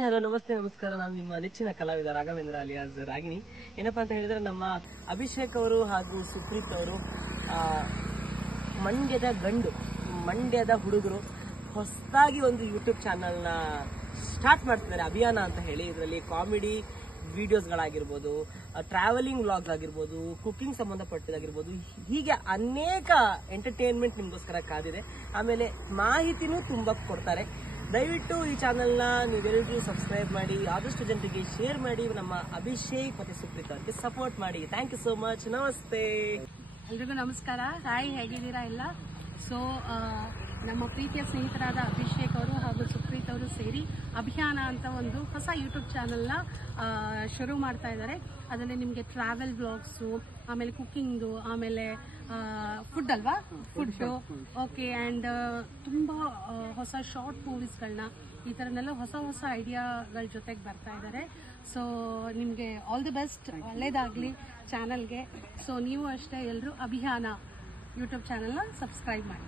Hi hello ನಮಸ್ತೆ ನಮಸ್ಕಾರ. ನಾನು ನಿಮ್ಮ ನೆಚ್ಚಿನ ಕಲಾವಿದ ರಾಘವೇಂದ್ರ ಅಲಿಯಾಸ್ ರಾಗಿಣಿ. ಏನಪ್ಪಾ ಅಂತ ಹೇಳಿದ್ರೆ, ನಮ್ಮ ಅಭಿಷೇಕ್ ಅವರು ಹಾಗೂ ಸುಪ್ರೀತ್ ಅವರು ಮಂಡ್ಯದ ಹುಡುಗರು ಹೊಸದಾಗಿ ಒಂದು ಯೂಟ್ಯೂಬ್ ಚಾನಲ್ನ ಸ್ಟಾರ್ಟ್ ಮಾಡ್ತಿದ್ದಾರೆ, ಅಭಿಯಾನ ಅಂತ ಹೇಳಿ. ಇದರಲ್ಲಿ ಕಾಮಿಡಿ ವಿಡಿಯೋಸ್ಗಳಾಗಿರ್ಬೋದು, ಟ್ರಾವೆಲಿಂಗ್ ವ್ಲಾಗ್ಸ್ ಆಗಿರ್ಬೋದು, ಕುಕಿಂಗ್ ಸಂಬಂಧಪಟ್ಟದಾಗಿರ್ಬೋದು, ಹೀಗೆ ಅನೇಕ ಎಂಟರ್ಟೈನ್ಮೆಂಟ್ ನಿಮಗೋಸ್ಕರ ಕಾದಿದೆ. ಆಮೇಲೆ ಮಾಹಿತಿನೂ ತುಂಬ ಕೊಡ್ತಾರೆ. ದಯವಿಟ್ಟು ಈ ಚಾನಲ್ನ ನೀವೆಲ್ಲರೂ ಸಬ್ಸ್ಕ್ರೈಬ್ ಮಾಡಿ, ಆದಷ್ಟು ಜನರಿಗೆ ಶೇರ್ ಮಾಡಿ, ನಮ್ಮ ಅಭಿಷೇಕ್ ಮತ್ತೆ ಸುಪ್ರೀತ್ ಅವರಿಗೆ ಸಪೋರ್ಟ್ ಮಾಡಿ. Thank you so much. ನಮಸ್ತೆ ಎಲ್ರಿಗೂ ನಮಸ್ಕಾರ. ಹಾಯ್, ಹೇಗಿದ್ದೀರಾ ಎಲ್ಲ? ಸೊ ನಮ್ಮ ಪ್ರೀತಿಯ ಸ್ನೇಹಿತರಾದ ಅಭಿಷೇಕ್ ಅವರು ಹಾಗೂ ಸುಪ್ರೀತ್ ಅವರು ಸೇರಿ ಅಭಿಯಾನ ಅಂತ ಒಂದು ಹೊಸ ಯೂಟ್ಯೂಬ್ ಚಾನಲ್ನ ಶುರು ಮಾಡ್ತಾ ಇದ್ದಾರೆ. ಅದರಲ್ಲಿ ನಿಮಗೆ ಟ್ರಾವೆಲ್ ವ್ಲಾಗ್ಸು, ಆಮೇಲೆ ಕುಕ್ಕಿಂಗ್ದು, ಆಮೇಲೆ ಫುಡ್ ಅಲ್ವಾ, ಫುಡ್ಡು, ಓಕೆ, ಆ್ಯಂಡ್ ತುಂಬ ಹೊಸ ಶಾರ್ಟ್ ಮೂವೀಸ್ಗಳನ್ನ, ಈ ಥರನೆಲ್ಲ ಹೊಸ ಹೊಸ ಐಡಿಯಾಗಳ ಜೊತೆಗೆ ಬರ್ತಾ ಇದ್ದಾರೆ. ಸೊ ನಿಮಗೆ ಆಲ್ ದಿ ಬೆಸ್ಟ್, ಒಳ್ಳೇದಾಗಲಿ ಚಾನಲ್ಗೆ. ಸೊ ನೀವು ಅಷ್ಟೇ ಎಲ್ಲರೂ ಅಭಿಯಾನ ಯೂಟ್ಯೂಬ್ ಚಾನಲ್ನ ಸಬ್ಸ್ಕ್ರೈಬ್ ಮಾಡಿ.